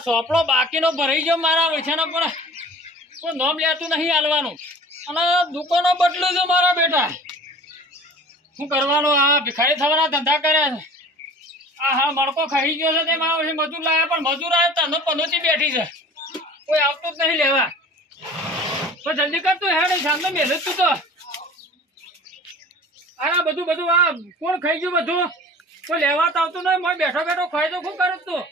આ સોપડો બાકીનો ભરાઈ ગયો મારા પૈસાનો પણ કોઈ નોમ લેતું નહીં હાલવાનું. અને દુકાનો બદલું છે મારા બેટા. શું કરવાનું? આ ભિખારી થવાના ધંધા કર્યા છે. આ હા, મણકો ખાઈ ગયો છે તેમાં પછી મજૂર લાવ્યા પણ મજૂર આવે તનો પનોતી બેઠી છે. કોઈ આવતું જ નહીં લેવા. તો જલ્દી કર તું, હેડ, સાંજનો મેલ તું તો. અરે બધું બધું, આ કોણ ખાઈ ગયું બધું? કોઈ લેવા આવતું નહીં મેં બેઠો બેઠો ખાઈ તો શું કરું તું?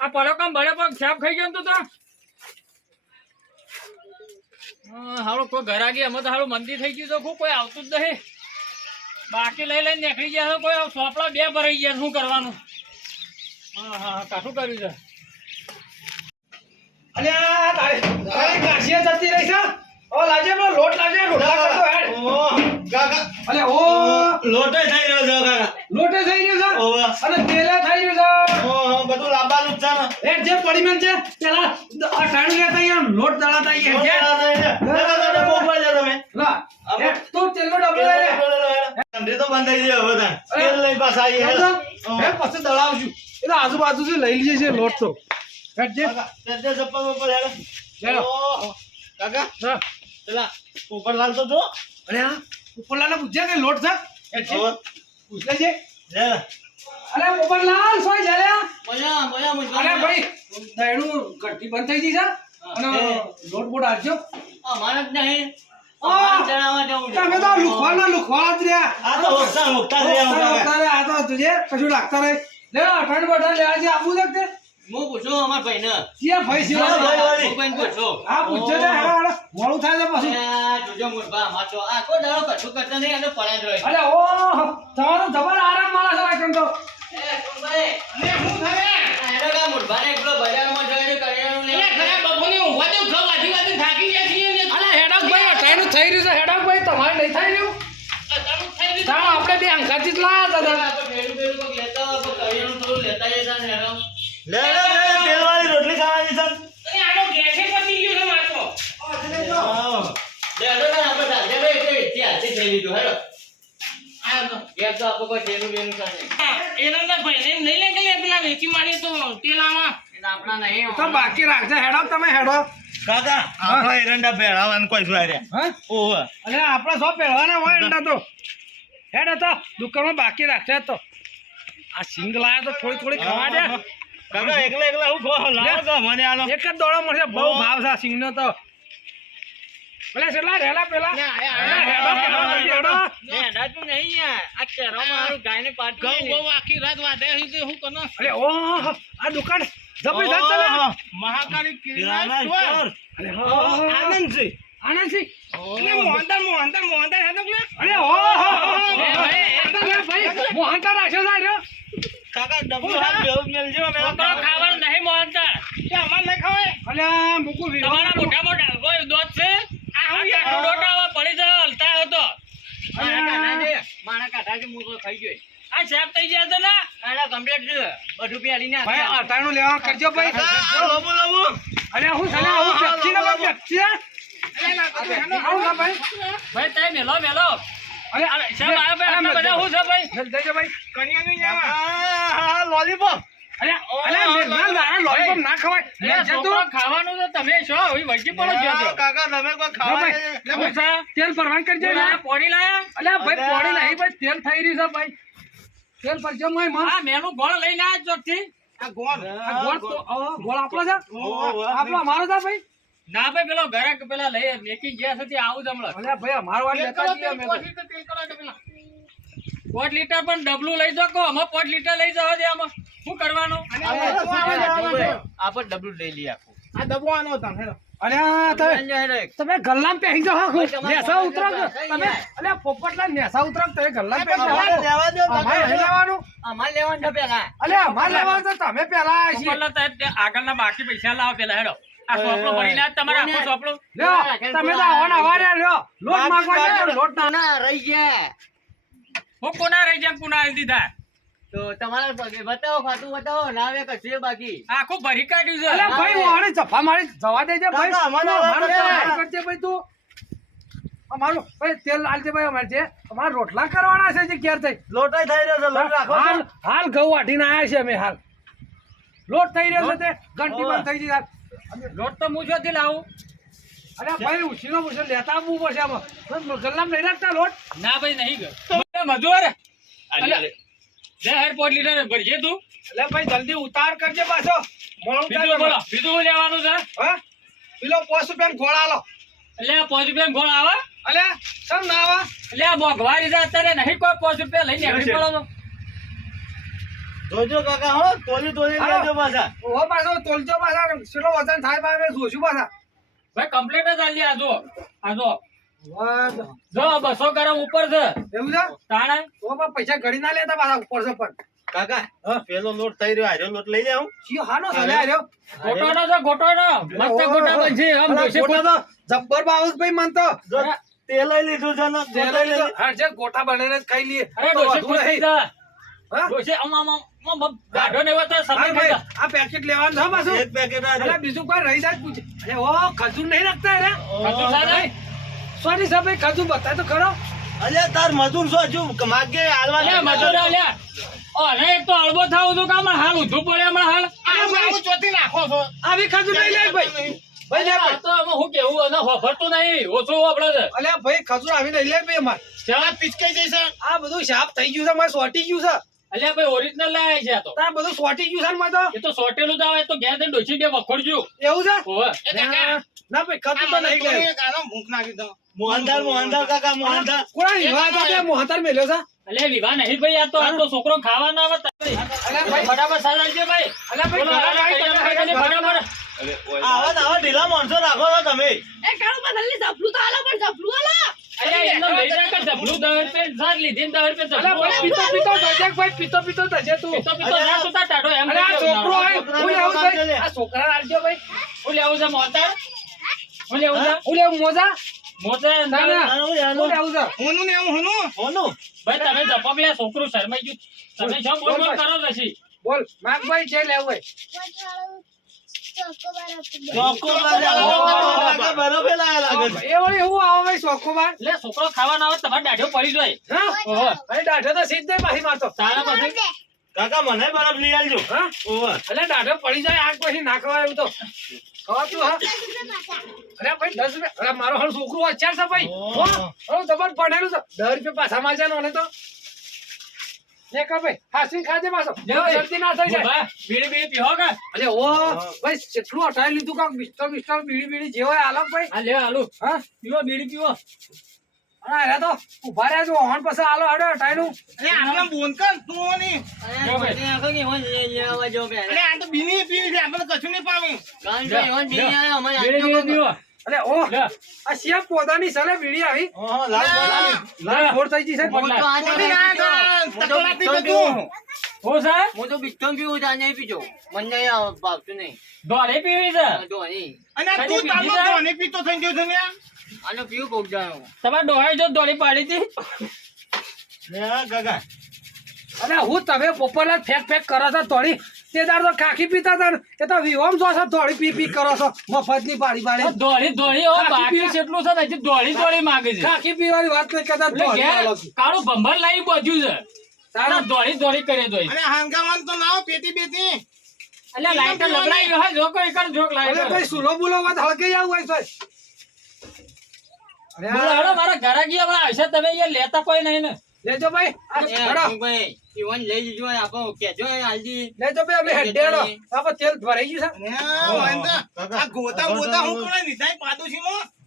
આ પલકમ ભલે પણ સાફ ખાઈ ગયો તું હારું કોઈ ઘર આગી, અમે તો હારું મંદિર થઈ ગયું તો ખૂબ કોઈ આવતું જ નહીં બાકી લઈ લઈને નીકળી ગયા તો કોઈ સોપડા બે ભરાઈ ગયા શું કરવાનું? હા હા કાઠું કર્યું છે. અલ્યા, તારી કાશીએ જતી રહી છે? ઓ લાજે પેલો લોટ લાજે રોટલા કરતો હેડ અલ્યા ઓ લોટે થઈ રહ્યો છે કાકા લોટે થઈ ગયો છે ઓવે. અને તેલે થઈ ઓહો, બધું લાંબાનું છે ને છે હેડ પેલા આ ટાણું લેતા લોટ દળાતા હેડ. ડબ્બો લે તમે. લા હેડ તું તેલનો ડબ્બો લઈ લે લે, લે, લે, લે. ઠંડી તો બંધ થઈ ગઈ હવે તાન. તેલ લઈને પાછા હેડ. દળાવશું એટલે આજુબાજુથી લઈ લઈએ છે લોટ તો હેડ જે જે ઉપર હેડ. લેલો. કાકા હા. પેલા પોપટલાલ તો જો. અરે હા ઉપરલાને પૂછ્યા કે લોટ છે? એટલે જે પૂછ લેજે. અરે ઉપરલાલ સોય jalea મજા મજા મજા. અરે ભાઈ દહીણું ઘંટી બંધ થઈ ગઈ છે. અને લોટ બોટ આવજો અમારે જ નહીં. તમે તો લુખવાના લુખવાના જ રહ્યા. આ તો હોકતા હોકતા જ રહ્યા આ તો તુજે કશું લાગતા રહે લે અઠાણ બઠાણ લેવા છે આપવું છે કે હું પૂછું અમાર ભાઈ ને ભાઈ છે? ભાઈ, ભાઈ. પૂછું. હા પૂછજો છે હેડો હેડો મોડું થાય છે પછી. આ જોજો મોરબા અમાર તો આખો દાડો કશું કરતા નહીં અને પડ્યા જ હોય. અરે ઓ તમારો જબર આરામ માણસ હોય કેમ તો. એ ને હું થાય? કા મોરબાને એકલો બજારમાં જઈને કરિયાણું લેવા અરે હેડક ભાઈ અઠાણું થઈ રહ્યું છે હેડક ભાઈ તમારે નહીં થઈ રહ્યું? આપણે બે અંગાથી જ લાયા હતા કોક લેતા કોક લેતા જતા ને. લે લે લે તેલવાળી રોટલી ખાવાની છે. હા. લે હેડો આપણે સાથે ભાઈ એટલે એથી હાથે થઈ લીધું હેડો ઘેર તો આપણે કોઈ તેનું બેનું છે નહીં. એટલે આપણા નહીં તો બાકી રાખજો હેડો તમે હેડો. કાકા આપણા એરંડા ભેળાવાનું કોઈ શું હાર્યા. હા? ઓહો. અરે આપણે સૌ પહેરવાના હોય એરંડા તો. હેડો તો દુકાનમાં બાકી રાખશે તો. આ સિંગ લાયા તો થોડી થોડી ખાવા દે. કાકા એકલા એકલા હું કહો લાવો તો મને આલો. એક જ દોડો મળશે. બહુ ભાવ છે આ તો. પેલા છેલ્લા રેલા પેલા. દુકાન જબરદસ્ત ચાલે. ઓહો. મહાકાળી કિરાના સ્ટોર. અરે ઓહ આનંદજી. આનંદસિંહ. એટલે મોહનદાર, મોહનદાર, મોહનદાર હેડો કે? અરે ઓહ. કાકા હાથ ભેળું મેલજો અમે છોકરો ખાવાનું નહીં મોહનતા. અલ્યા મૂકું વીરો. તમારા મોટા મોટા કોઈ દોત છે? આ કાઠું ડોટાવા પડી જાય હલતા હતો માણા કાઢા છે મૂકો ખાઈ ગયો આ સાહેબ થઈ ગયા તો ના? કાઢા કમ્પ્લીટ છે. બધું પેલીને ભાઈ અટાણું લેવા કરજો ભાઈ. લબુ, લબુ. અરે હું. સાલા હું પેપ્સી ના આ? ના ભાઈ. ભાઈ મેલો મેલો. અરે અરે સાહેબ આ ભાઈ આટલા બધા શું છે ભાઈ? જલ જજો ભાઈ. કાકા, હા, લોલીપોપ. ના ખવાય. ખાવાનું તો તમે છો હવે વચ્ચે પડો કાકા તમે કોઈ ખાવા? તેલ પરવાન કરજો પોણી લાયા. અલ્યા ભાઈ પોણી નહીં ભાઈ તેલ થઈ રહ્યું છે ભાઈ. તેલ પરજો મોયમાં આ મેનું ગોળ લઈને આ ચોકથી. આ ગોળ. આ ગોળ તો ગોળ. આપણો છે? આપણો અમારો છે ભાઈ. ના ભાઈ પેલો ઘરે પેલા લઈ મેકી ગયા છે આવું જ હમણાં. અલ્યા ભાઈ અમારો વાત લેતા અમે તો. લીટર પણ ડબલું લઈ જાઓ અમે પોટ લીટર લઈ જવા દે આમાં. શું કરવાનું? આપણે ડબલું લઈ લઈએ આખું. અલ્યા તમે તમે ગલ્લામાં પહેરી ખુશ. નેસા ઉતરો તમે અલે પોપટલા નેસા ઉતરો તમે ગલ્લામ પહેરી લેવા દો, અમારે લેવાનું. અમારે લેવાનું છે પેલા અલે અમારે લેવાનું તમે તે આગળના બાકી પૈસા લાવો પેલા હેડો. આ સોપડો ભરીને આજ તમારે આખો સોપડો. તમે તો આવવાના આવા લ્યો. લોટ માંગવા લોટ ના ના રહી ગયા. હું કોના રહી જાય કોના આવી દીધા? તો તમારે બતાવો ખાતું બતાવો ના આવે કશું બાકી? આખું ભરી કાઢ્યું છે. અલ્યા ભાઈ વાળે જફા મારી જવા દેજે ભાઈ. કાકા, અમારે તું વાત અમારું કરજે ભાઈ તું. અમારું ભાઈ તેલ આલજે ભાઈ અમારે છે અમારે રોટલા કરવાના છે જે ઘેર થઈ લોટાઈ થઈ રહ્યો છે લોટ રાખો હાલ હાલ ઘઉં વાટીને આયા છે અમે હાલ. લોટ થઈ રહ્યો છે તે. ઘંટી બંધ થઈ ગઈ સાહેબ. લોટ તો હું જોથી લાવું? અરે ભાઈ ઉછીનો પૂછો લેતા આવવું પડશે આમાં. ગલ્લામ નહીં રાખતા લોટ? ના ભાઈ નહીં ગયો મજૂર. લે હેડ પોટ લીટર ભરજે તું. એટલે ભાઈ જલ્દી ઉતાર કરજે પાછો. મોડું બોલો બીજું લેવાનું છે? હા? પેલો પોસ રૂપિયા ગોળ આલો. એટલે પાંચ રૂપિયા ગોળ આવે. એટલે સમ ના આવા? એટલે મોંઘવારી છે અત્યારે નહીં કોઈ પાંચ રૂપિયા લઈને નીકળી પડો જોજો કાકા હો તોલી તોલી લેજો પાછા. ઓ પાછો તોલજો પાછા. શેલો વજન થાય પાછા જોશું પાછા. ભાઈ કમ્પ્લીટ જ આલી આજો આજો જો બસો ગ્રામ ઉપર છે. એવું છે? તાણે. તો બા પૈસા ઘડી ના લેતા પાછા ઉપર છે પણ. કાકા પેલો લોટ થઈ રહ્યો હાર્યો લોટ લઈ જાઉં ચિયો હાનો છે આર્યો ગોટોનો છે ગોટાનો મસ્ત ગોટા બનશે આમ જોશે ગોટા જબ્બર બાઉસ ભાઈ મન તો. તેલ લઈ લીધું છે ને તેલ ગોટા લઈ લીધું. હા, જે ગોટા બનેને જ ખાઈ લીએ અરે ડોશી છે આ પેકેટ લેવાનું છે પાછું? એક પેકેટ અલા, બીજું કોઈ રહી જાય પૂછે. અરે ઓ ખજૂર નહીં રાખતા અરે ખાતું સાહેબ સોરી સાહેબ ભાઈ ખજૂર બતાય તો ખરો. અલ્યા તાર મજૂર છો હજુ માગે હાલવા અલ્યા મજૂર અલ્યા અરે એક તો અળબો થાવ તો કામ હાલ ઊંધું પડે હમણાં હાલ? આવી ખજૂર નહીં લે ભાઈ. ભાઈ લે આ ભાઈ. તો આમાં હું કેવું અને હોફરતું નહીં. ઓછું આપડે છે. અલ્યા ભાઈ ખજૂર આવી નહીં લે ભાઈ અમાર. આ બધું સાફ થઈ ગયું છે મારે સોટી ગયું છે. અલ્યા ભાઈ ઓરિજિનલ લાયા છે તો. તાર બધું સોટી ગયું છે ને તો એ તો સોટેલું જ આવે તો ઘેર જઈને ડોસી બે વખોડજો. એવું છે? ઓવે ના ના ભાઈ ખજૂર તો નહીં લે મોહનદાર મોહનદાર કાકા મોહનદાર કોણ વિવાહ તો કે મોહનદાર મેલ્યો છે? અલે વિવાહ નહીં ભાઈ આ તો આ તો છોકરો ખાવા ના આવે અલે ભાઈ. બરાબર સારા ભાઈ. અલે ભાઈ બરાબર આવા આવા ઢીલા માણસો રાખો છો તમે. એ કાળો બદલની જા તો જબલું પણ જા તું મોજા? મોતર ના ના. આનું હું આનું લેવું છે? હોનું ભાઈ તમે જપક લે છોકરું શરમાઈ ગયું. તમે છો બોલ બોલ કરો પછી. બોલ. માગભાઈ છે લેવું છોકરો ખાવા આવે તમારે દાઢો પડી જાય હા? ઓહો. અરે દાઢો તો સીધ પાછી મારતો તારા પછી કાકા મને બરફ લઈ હા? એટલે દાઢો પડી જાય આગ પછી નાખવા એવું તો. ખવાતું હા? અરે ભાઈ દસ રૂપિયા. મારો હાલ છોકરું અત્યાર છે ભાઈ. હવે તમારે પડેલું છે. દસ રૂપિયા પાછા માં ને તો. લે કા ભાઈ હાસી ખાજે પાછો? જલ્દી ના થઈ જાય. બીડી બીડી પીવો કે? અરે ઓ ભાઈ કેટલું હટાવી લીધું કાક બીડી બીડી આલો ભાઈ. આ લે આલુ હા? પીવો બીડી પીવો. અને અરે તો ઊભા રહ્યા હોન પછી આલો હડો હટાઈનું. જો ભાઈ. બીડી બીડી પીવો. અરે ઓ આ સિયા પોતાની સલે વીડી આવી. ઓહો, લાલ લાલ ફોડ થઈ ગઈ છે. ફોડ હું સાહેબ. હું તો પીવું તા નહીં પીજો મને નહીં આવ- ભાવતું નહીં. દોરે પીવી છે? આ તો નહીં કદી પીધી છે? આનો પીવું કોક જાણો. તમારે ડોહાએ જો દોડી પાડી હતી? લે હા, અરે હું તમે પોપરલા ફેક ફેક કરો છો થોડી તે દાર તો કાકી પીતા હતા ને, એ તો વિહોમ જો છો થોડી પી પી કરો છો મફતની પાડી પાડી. દોડી દોડી ઓ બાકી કેટલું છે છે ને હજી દોડી દોડી માંગે છે. કાકી પીવાની વાત નહીં કરતા છો. કાળું ભંભર લાવી બોજ્યું છે. તારા દોડી દોડી કરે દોઈ એટલે લાઈટર લગડાઈ હોય જો કોઈ કર જોક અરે લાઈટર ભાઈ સુલો બુલો વાત હળકે જાવ હોય તો અરે મારા ઘરે હમણાં આવશે તમે અહીંયા લેતા કોઈ નહીં ને. લેજો ભાઈ. આ ભાઈ પીવાનું લઈ લીધું આપો. કેજો આલજી. લેજો ભાઈ અમે હેડે હેડો આપણે તેલ ભરાઈ ગયું છે.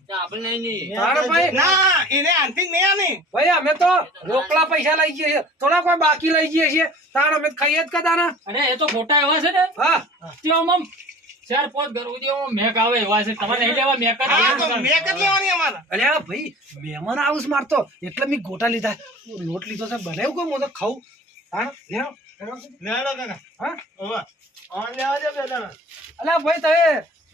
તો આપણે નહીં લઈએ તારે ભાઈ. ભાઈ અમે તો રોકડા પૈસા લઈ જઈએ છીએ. થોડા કોઈ બાકી લઈ જઈએ છીએ. તાર અમે તો ખાઈએ જ કદા ના અરે એ તો ખોટા એવા છે ને. હા. ત્યાં ચાર પાંચ આમ મેક આવે એવા છે. તમારે નહીં લેવા મેક જ અરે આ ભાઈ મહેમાન આવું મારતો એટલે મેં ગોટા લીધા. લોટ લીધો છે બનાવ્યું કોઈ હું તો ખાઉં. હા લેવો લેડો કાકા. હા? ઓવર ઓન લેવા દે બે અલ્યા ભાઈ તમે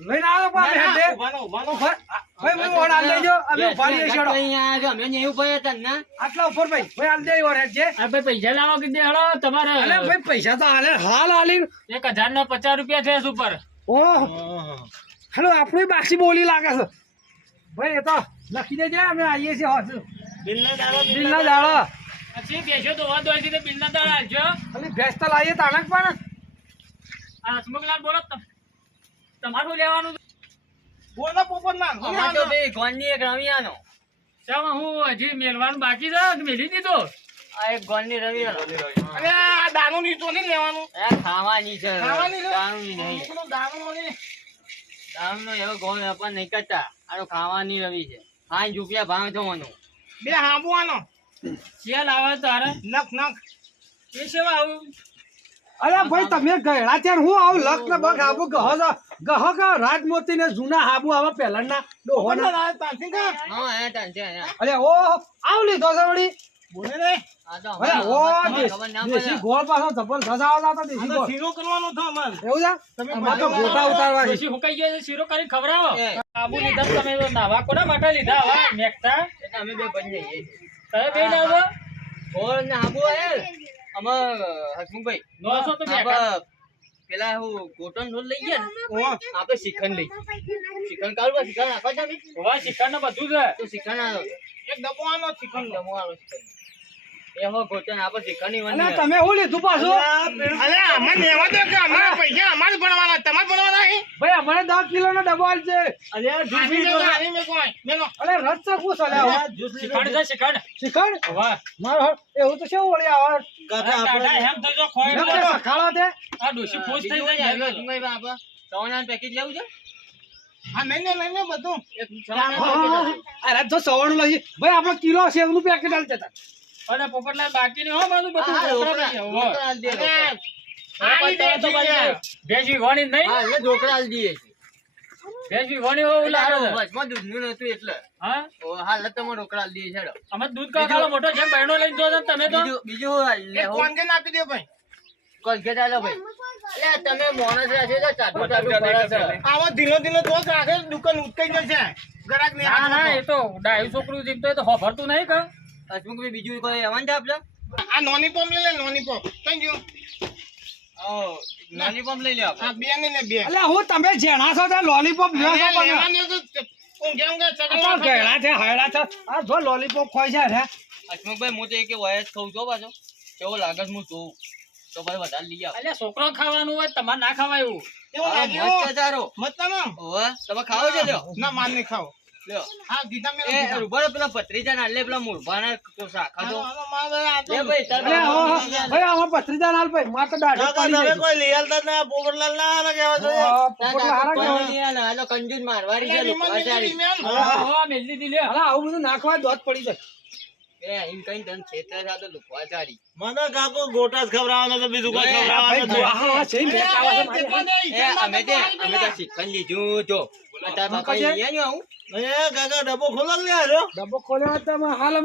લઈને આવો પણ હેડે. ઉભાનો, ઉભાનો. ભાઈ ભાઈ ઓર હાલ લેજો અમે ઊભા રહીએ અહીંયા આવ્યા છો, નહીં ઊભા રહ્યા ને આટલા ઉપર ભાઈ ભાઈ હાલ દે ઓર હેડ આ ભાઈ પૈસા લાવો કે દે તમારે. અલ્યા ભાઈ પૈસા તો હાલે હાલ હાલી એક હજાર ના પચાસ રૂપિયા છે ઉપર. ઓહ. હેલો આપણી બાક્ષી બોલી લાગે છે. ભાઈ એ તો લખી દેજે અમે આવીએ છીએ હોજ બિલના દાડો, બિલના બિલના દાડો. દાડો. પછી બેસો તો વાંધો હોય છે બિલ ના આવજો ખાલી ભેંસ તો લાવીએ તાણક પણ. આ હસમુખલાલ બોલો તમારું લેવાનું બોલો પોપટલાલ હું અમાર? બે ગોળની એક રવિયાનો. ચાલો હું હજી મેલવાનું બાકી છે મેલી દીધો. આ એક ગોળની રવિયાનો અરે આ નહીં લેવાનું. ખાવાની છે. ખાવાની છે? દારૂની નહીં. પેલું નહીં. દારૂનો એવો ગોળ વેપાર નહીં કરતા. આ ખાવાની રવિ છે. પાંચ રૂપિયા ભાવ થવાનો બે હાંબુ આનો આવે તારે? નખ નખ. એ સેવા આવું? અરે ભાઈ તમે ગયડા ત્યાં હું આવું લખ ને બગ આબુ ગહ છો ગહ કા રાજમોતી ને જૂના આબુ આવા પહેલાના ના છે અરે ઓ આવ લીધો છે વળી? બોલે રે? આ તો અરે ઓ અમારે ખબર ના દેશી ગોળ પાછો જબરદસ્ત આવતા હતા દેશી ગોળ. શીરો કરવાનો થયો અમારે. એવું છે? તમે અમારે તો ગોટા ઉતારવા છે હુકાઈ ગયો છે શીરો કરી ખવડાવો. આબુ લીધા તમે તો નાવા કોના માટે લીધા હવા મેકતા. એટલે અમે બે બની જઈએ તમે બે ના આવો ગોળ ને આબુ આયે અમાર હસમુખભાઈ. નોસો તો મેકા પેલા હું ગોટન રોલ લઈ ગયા ને ઓહો. આપણે શ્રીખંડ લઈ. શ્રીખંડ કાઢવા શ્રીખંડ આપવા છે હોવા શિખર બધું છે. તો શ્રીખંડ એક ડબ્બો આનો ચિકન નો. આનો શ્રીખંડ એવો ગોટન આપણે શ્રીખંડની અને વંડી તમે શું લીધું પાછું? અરે આમાં લેવા દો કે અમારા પૈસા અમારે ભરવાના તમારે ભરવાના અહીં? ભાઈ અમારે કિલો નો ડબ્બો આલજે આની મેકો, આની મેકો અહીં. મેકો. અરે રસ છે શું ચાલે શિખંડ છે. શિખંડ. શિખંડ? હોવા મારો એવું તો શું વળી આવે? ટાટા હેમ થઈ જો ખોઈ નકર ગયો. સખાડો આ ડોશી ખુશ થઈ જાય કઈ બાપા સવાનાનું પેકેજ લેવું છે? હા નહીં ને નહીં ને બધું. એક હા, સવાનાનું હા, પેકેજ હા. અરે તો સવાણું લઈ ભાઈ આપણે કિલો સેવનું પેકેટ આલ જતા અને પોપટલાલ બાકી નહીં હો બધું બધું હા, ઢોકળા રોકડા, નહીં, છે. હા, એટલે ઢોકળા આલ દીએ છીએ. વણી હો હોય એવું બસ લાગે દૂધ છે. નતું એટલે. હા ઓ, હાલ તો તમે ઢોકળા આલ દીએ છેડો અમે દૂધ કાકાનો મોટો છે બહેનો લઈને જો તમે તો બીજું- બીજું એક લેવું. કે નાખી દે ભાઈ કોલગેટ આલો ભાઈ. એટલે તમે મોણસ રાખે તો ચાટુ ચાટુ પડે છે. આવો ધીલો ધીલો તો રાખે દુકાન ઉચકાઈ જશે ગરાક ને ના ના એ તો ડાયું છોકરું જીવતો હોય તો હોભરતું નહીં કે હસમુખભાઈ બીજું કોઈ આવવાનું છે આપણે? આ નોની પોમ લઈ લે નોની પોમ કઈ ગયું લોલીપોપ લઈ લે હા બે ને ને બે. એટલે હું તમે જેણા છો તે લોલીપોપ લ્યો છો પણ. ગયડા છે હયડા છે. આ જો લોલીપોપ ખોય છે રે હસમુખભાઈ હું તો એક વય જ ખાઉં છું પાછો. કેવો લાગે છે હું જોઉં. તો ભાઈ વધારે લઈ આવ. એટલે છોકરો ખાવાનું હોય તમારે ના ખાવાયું એવું. લાગે મસ્ત છે તારો. મત ના ઓવે, તમે ખાવો છો ના માન નહીં ખાવ. લ્યો. હા મેં એ. પેલા ભત્રીજા ના લે પેલા ભાઈ હારા કંજૂસ છે લોકો. હો, મેલી આવું બધું નાખવા દોત પડી જાય. એમ કઈ તને છેતરે મને કાકો ગોટા જ ખવડાવવાનો તો બીજું કોઈ એ, ભાઈ ખવડાવવાનું ગો- હા, હા, છે, મેં આવા છે મારી હારી. એ અમે તે અમે તો શીખન લીધું જો. આ બાપા પછી? અહીંયા આવું ડબ્બો ખોલો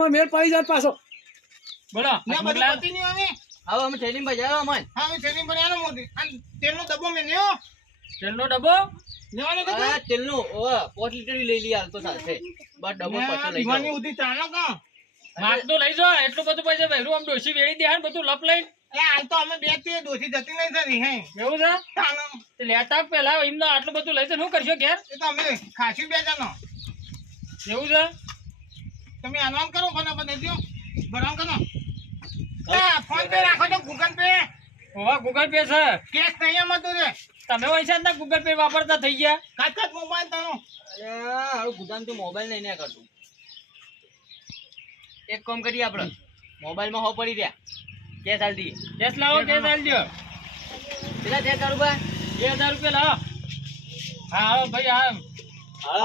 મેળ પડી જાત પાછો. બોલો. ને બધી પતી નહીં આવી. હવે અમે અમન હા, થેલી પર આનો મોટી. અને તેલનો ડબ્બો મેં લ્યો. તેલનો ડબ્બો? લેવાનો તો કોઈ? આ તેલનું લીટર લઈ લઈ હાલ તો ચાલશે બસ ડબ્બો પછી લઈ જાવ ઉધી ચાલો કાં? માપ તો લઈ જાઓ એટલું બધું પૈસા ભર્યું આમ ડોસી વેળી દે ને બધું લપ લઈને હાલ તો અમે બે છીએ, જતી નહીં થતી, હે. એવું છે. લેતા પેલા એમને આટલું બધું લઈ શું કરશો ઘેર એ તો અમે ખાસી બે જણો. એવું છે તમે આનવાન કરો ફટાફટ દેજો. ભરાવ કરો. ફોન પે રાખો તો ગૂગલ પે હોવા ગૂગલ પે છે કેશ નહીં આમાં તો રે તમે પૈસા ના ગૂગલ પે વાપરતા થઈ ગયા કાચ કાચ મોબાઈલ તારો અરે હારું ગુદામ તો મોબાઈલ લઈને કરતું એક કામ કરીએ આપણે. મોબાઈલમાં હો પડી રહ્યા. કેસ હાલ દઈએ. કેસ લાવો કેસ આલજો કેટલા તે તારું ભાઈ? બે હજાર રૂપિયા લાવો. હા હા ભાઈ હા.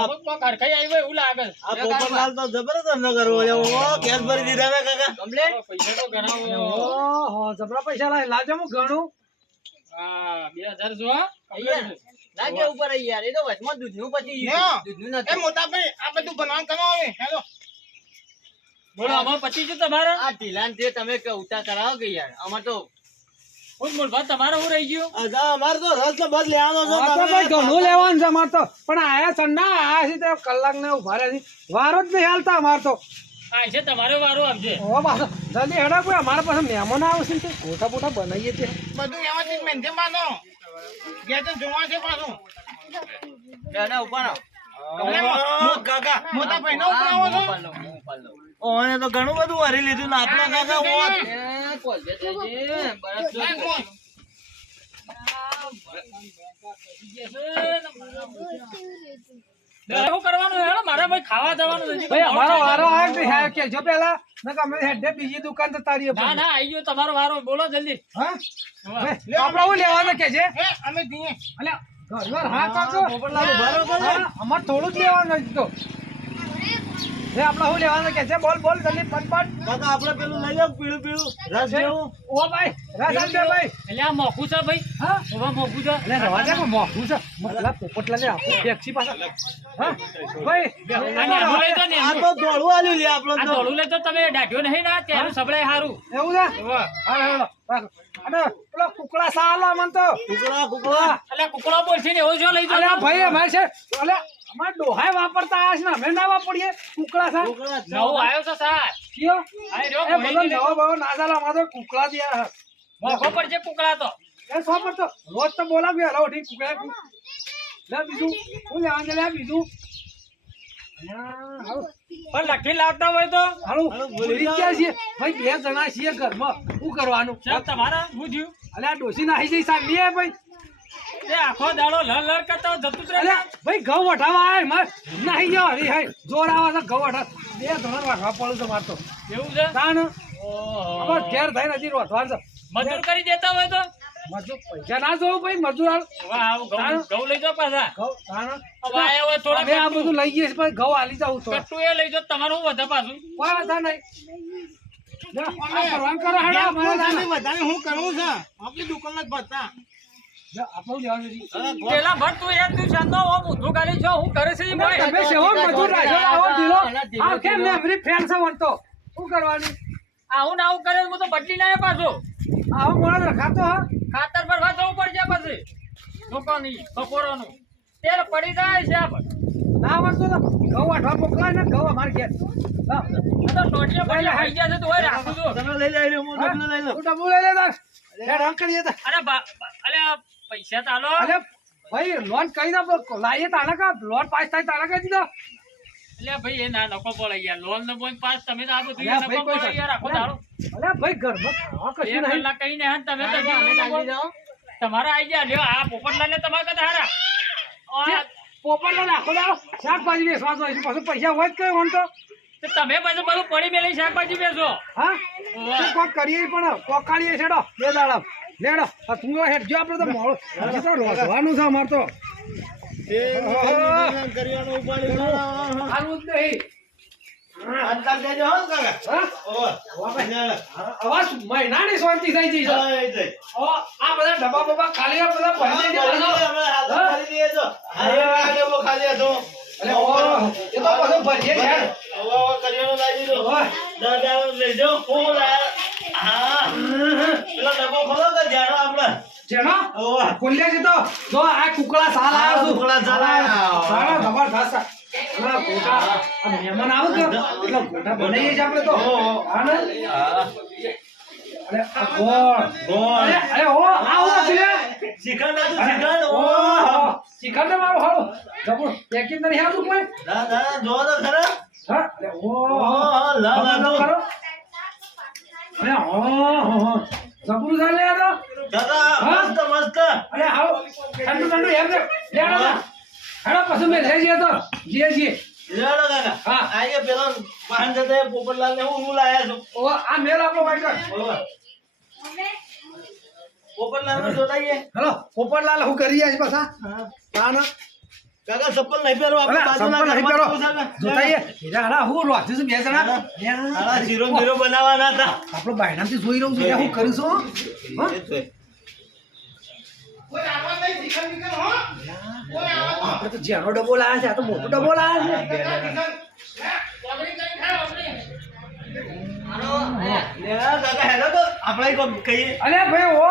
અમુક કોક હરખાઈ આવી હોય એવું લાગે. છે. આ પોપટલાલ તો જબરદસ્ત ન કરવો છે. ઓ, કેશ ભરી દીધા ને કાકા. કમ્પ્લેટ? હવે પૈસા તો ગણાવો ઓહો જબરા પૈસા લાય. લાજો હું ઘણું. હા બે હજાર જો લાગે ઉપર આઈ યાર. એ તો વચમાં દૂધનું પછી દૂધનું નથી. મોટા ભાઈ આ બધું બનાવ કરો હવે હેલો. બોલો અમાર પચી છે તમારા? આ ઢીલાન જે તમે કે ઉતાર કરાવો કે યાર અમાર તો હું તમારે હું રહી ગયું? અમારે તો રસ તો બસ લેવાનો ભાઈ ઘણું લેવાનું છે અમાર તો. પણ આયા છે આયા છે તે કલાક ને ઊભા રહ્યા છે. વારો જ નહીં હાલતા અમાર તો. આ છે તમારો વારો આવશે ઓ પાછો જલ્દી હેડા કોઈ અમારા પાસે મહેમાન આવશે ને તે ગોટા બોટા બનાવીએ છીએ બધું માનો. ઘેર તો જોવા છે પાછું. ના ઉપર આવો કાકા મોટા ભાઈ નો ઉભરાવો ઓને તો ઘણું બધું હરી લીધું ને આપણે કાકા ઓત એ કોલગેટ થઈ છે, બરફ તો નાખ મોં. શું કરવાનું? હેડો મારે ભાઈ ખાવા જવાનું છે. ભાઈ અમારો વારો આવે કે હે કેજો પેલા નકર અમે હેડે બીજી દુકાન તો તારી ના ના આઈ ગયો તમારો વારો. બોલો જલ્દી. હું? લેવાનું કે છે? અમે જઈએ. અલ્યા ઘરવાર હા કાકો હા, અમારે થોડું જ લેવાનું જ તો. એ આપણે શું લેવાનું કે છે? બોલ બોલ જલ્દી પટ કાકા આપણે પેલું લઈ લો પીળું પીળું. રસ જેવું ઓ ભાઈ રાજા બે ભાઈ. એટલે આ મોંઘું છે ભાઈ. હા? મોંઘું છે. રવા દે પણ છે. મતલબ પોપટલા ને આપો ટેક્સી હા? ભાઈ આ નેનું લઈ જાઓ, આ તો દોડવું આલ્યું લે આપણો તો. ધોળું લઈ તો તમે ડાઢ્યો નહીં ના ત્યારે સબળાય હારું. એવું છે. હા. હા અને પેલો કુકડા સાલા મન તો. કુકડા કુકડા. અલ્યા કુકડા બોલશે ને એવું જો લઈ જાઓ ભાઈ અમારે છે. અલે અમાર ડોહાય વાપરતા આયા છે ને અમે ના વાપરીએ. કુકડા સા કુકડા આવ્યો છે સાહેબ? કયો? એ બધો નવો બવો ના ચાલે તો કુકડા હે. મોંઘો પડશે કુકડા તો. એ સો પર તો? રોજ તો બોલાવ્યો હલો ઉઠી કુકડા લે બીજું. હું લેવાનું છે લે બીજું. હા, પણ લખી લાવતા હોય તો? ગયા છીએ. ભાઈ બે જણા છીએ ઘરમાં. શું કરવાનું? તમારા? શું થયું? અલે આ ડોસી નાહી જઈ સાંભળીએ લે ભાઈ. એ આખો દાડો લર લર કરતા જતું રહે. ભાઈ ઘઉં વટાવા આય માર. નાહી ગયો હરી હાય જોર આવે છે ઘઉં વટા બે ધોરણ વાટવા પડું છે મારતો એવું છે? તાન ઓહો. ઘેર થઈને હજી રોધવાનું છે. મજૂર કરી દેતા હોય તો? મજૂર પૈસા ના જોવું ભાઈ મજૂર હાલ. ઘઉં ઘઉં લઈ જાઓ પાછા. ઘઉં તાન હવે આયા હોય થોડા અમે આ બધું લઈ જઈએ પણ ઘઉં હાલી જાઉં તો. કટ્ટુ એ લઈ જાઓ તમારું વધે પાછું? કોઈ વાંધો નહીં. કરો હેડો. હું કરવું છે? આપણી દુકાન જ. પેલા ભર તું યાર તું શાંતો હો ઊંધું ગાલી છો હું કરે છે ભાઈ તમે સેવો મજૂર રાખ્યો આવો ઢીલો. આ કેમ મેમરી ફેલ છે વળતો. શું કરવાનું? આવું ને આવું કરે હું તો બદલી ના પાછો. આવો મોણસ રખાતો હા. ખાતર ભરવા જવું પડશે પછી. લોકોની બપોરોનું. તેલ પડી જાય છે આ. ના વળતો તો ઘઉં મોકલાય ને ઘઉં અમારે ઘેર. હા. તો ટોટિયા પડ્યા આવી ગયા છે તો રાખું છું. તમે લઈ લે હું તમને લઈ લઉં તું ડબ્બુ લઈ લે તાર. લે, રંગ કરીએ તાર. અરે બા બા- અલે આ પૈસા તો આલો અલે ભાઈ લોન કઈ દો લાવીએ તાને કા લોન પાસ થાય તાને કહી દીધો એટલે ભાઈ એ ના નકો પડે યાર. લોન નો બોન પાસ તમે તો આ બધું નકો યાર આખો ભાઈ ખાવા કશું નહીં. કલાક ને તમે તો. તમારા આઈ ગયા લ્યો આ પોપટલાલ ને તમારા કરતા હારા. આ પોપટનો નાખો દાડો શાકભાજી વેચવા જાય પાછું પૈસા હોય જ કઈ હોન તો? તમે પાછું બધું પડી મેલી શાકભાજી બેસો હા? શું કોક કરીએ પણ પોકાડીએ છેડો બે દાડા. લેડો આ તું હેડ જો આપણે તો મોડો હજી તો રોધવાનું છે અમારે તો. મહિનાની શાંતિ થઈ જઈ આ બધા ડબ્બા બબ્બા ખાલી બધું ભરીએ હું. પેલો ડબ્બો ખોલો કે જાણો આપણે જેનો ખોલ્યા છે તો. જો આ કુકડા સાલ આવ્યો છું. કુકડા સાલ આવ્યા. સારા જબરદસ્ત આ ગોટા આ મહેમાન આવે કે એટલે ગોટા બનાવીએ છીએ આપણે તો. હા ને? અરે ગોળ ગોળ. અરે અરે ઓ આ હું નથી લે હતું, અરે, ઓ, ઓહો. શ્રીખંડ ને મારું પેકિંગ નહીં આવતું કોઈ? ના, ના, જોવો તો ખરા. હા ઓ. ઓહો, લાવ, કરો. અરે હો હો હો. જબરું છે લે આ તો દાદા? મસ્ત, મસ્ત. અરે આવો. ઠંડુ ઠંડુ એમ દે. લે હેડો હેડો પછી મેં લઈ જઈએ તો. જઈએ છીએ. લેવડો કાકા. હા. આઈએ પેલો વાહન જતો એ પોપટલાલને હું હું લાયા છું. ઓ આ મેલ આપણો હેલો પોપટલાલ હું કરી રહ્યા પાછા. હા. કાકા ચપ્પલ નહીં પહેરવા આપણે બાજુના નહીં ઘરમાં કરો છે કાકા. જોતા આઈએ હીરા હાડા હું રોધ્યું છું બે જણા હાલા જીરો બીરો બનાવવાના હતા. આપણો બાયણામથી જોઈ રહ્યું છું હું કરું છું તો. કોઈ આવવા નહીં શીખર બીખર હો. કોઈ આવવા આપણે તો જેનો ડબ્બો લાયા છે આ તો મોટો ડબ્બો લાયા છે. લે આ કાકા હેલો. તો. આપણે કહીએ. અરે ભાઈ ઓ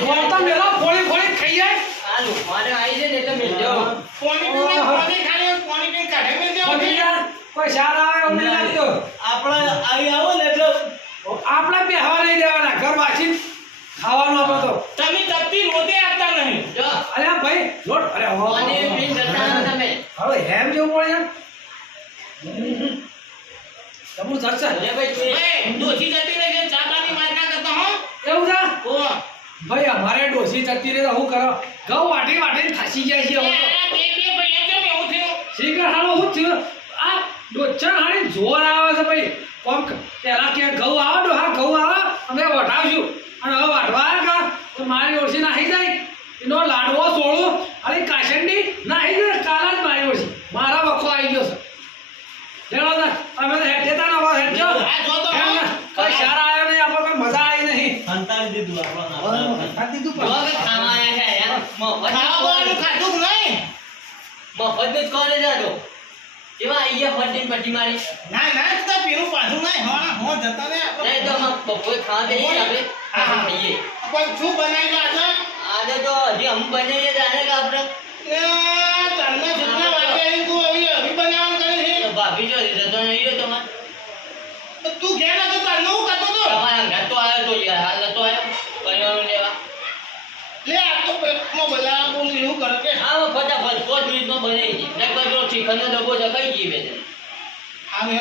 ભોળતા મેલા જાય મારે આવી જાય ને તો મેલ્યો પાણી પી કોઈ સાર આવે એવું આપણે આવી આવો ને એટલે આપણે બે હવા નહીં દેવાના ઘર વાસી ખાવાનું આપો તો તમે તપતી રોતે આપતા નહીં અરે ભાઈ લોટ અરે પાણી હવે હેમ જેવું પડે તમું ભાઈ દોથી જતી નહીં હો એવું છે? ઓ ભાઈ અમારે ડોસી જતી રહે તો શું કરો? ઘઉં વાટી વાટીને ખાસી જાય છે શીખર હાલો શું થયું? આ ડોચા હાડી જોર આવે છે ભાઈ. કોમ પેલા કે ઘઉં આવે ડો હા ઘઉં આવે અમે વટાવશું અને હવે વાટવા કા? તો મારી ઓળસી નાહી જાય. એનો લાડવો સોળો અરે કાશંડી નાહી જાય કાલા જ મારી ઓળસી મારા વખો આવી ગયો છે. તમે હેઠે તા ના હેઠજો આ જો. કોઈ શાર આવ્યો નહીં આપણે કોઈ મજા આવી નહીં સંતાડી દીધું ખાવા છે યાર. ખાવાનું ખાધું નહીં? મફત જ કોને જાતો કેવા આઈ ગયા ફટીને પટ્ટી મારી? ના ના તું પીરું પાછું નહીં. હા હો જતા ને નહીં તો બપોરે ખાવા બેસીએ આપણે. હા, હા. ખાઈએ. પણ શું બનાવ્યું આજે? આજે તો હજી અમુક બનાવીએ જાણે કે આપણે. જેટલા વાગે આવી તું આવી હરી બનાવવાનું કરે છે? તો ભાભી જો જતો નહીં રહ્યો તમારે. તું ઘેર નતો ચાલનું હું કરતો તો તમારા ઘર તો આવ્યો તો યાર હાલ નતો આવ્યો. લે આ તો બધા બોલ એવું કરે કે હા ફટાફટ પાંચ મિનિટમાં બનાવી દી. ને કચરો ચીકનનો ડબ્બો જકાઈ જઈએ આ લે